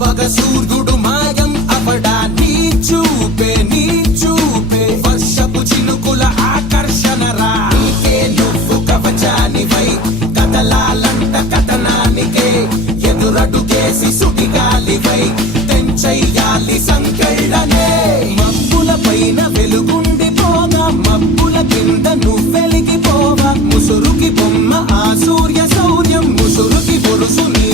వగ సూర్యుడు మాయం అవడా నీ చూపే వర్షపు చినుకుల ఆకర్షణరా నీకే నువ్వు కవచానివై కదలాలంట కథనానికే ఎదురడుగేసి సుడిగాలివై తెంచెయ్యాలి సంకెళ్ళనే మబ్బుల పైన వెలుగుండిపోగా మబ్బుల కింద నువ్వెలిగిపోవా ముసురుకి బొమ్మ ఆ సూర్య శౌర్యం ముసురుకి బొరుసు నీ